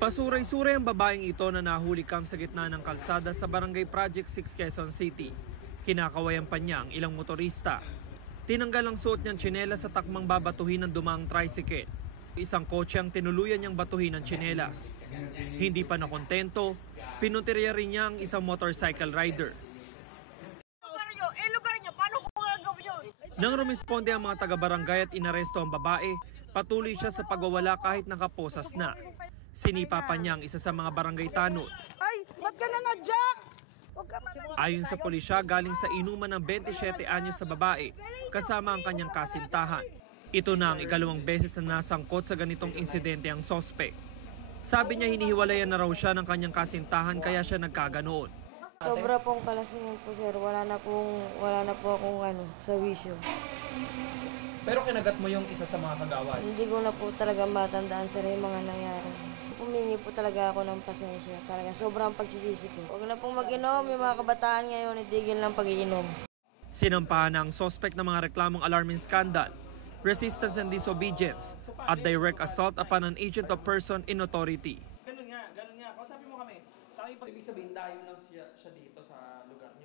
Pasuray-suray ang babaeng ito na nahuli kam sa gitna ng kalsada sa Barangay Project 6, Quezon City. Kinakawayan pa niya ang ilang motorista. Tinanggal ang suot niyang tsinelas sa takmang babatuhin ng dumaang tricycle. Isang kotse ang tinuluyan niyang batuhin ng tsinelas. Hindi pa nakontento, pinutirya rin niya ang isang motorcycle rider. Lugar niya, paano ko gagawin yun? Nang rumisponde ang mga taga-barangay at inaresto ang babae, patuloy siya sa pagwawala kahit nakaposas na. Sinipa pa niya ang isa sa mga barangay tanod. Ay, ba't ka na Jack? Ayon sa pulisya, galing sa inuman ng 27 anyos sa babae, kasama ang kanyang kasintahan. Ito na ang ikalawang beses na nasangkot sa ganitong insidente ang sospek. Sabi niya hinihiwalayan na raw siya ng kanyang kasintahan kaya siya nagkaganoon. Sobra pong kalasingan po sir, wala na po akong sa wisyo. Pero kinagat mo yung isa sa mga kagawad? Hindi ko na po talaga matandaan sir yung mga nangyari. Pumingi po talaga ako ng pasensya, talaga sobrang pagsisisi ko. Huwag na pong mag-inom, yung mga kabataan ngayon, itigil ng pag-iinom. Sinampahan ng sospek ng mga reklamong alarming scandal, resistance and disobedience, at direct assault upon an agent of person in authority. Ganun nga. Kausapin mo kami. Sa akin, ibig sabihin, dayo lang siya dito sa lugar niyo.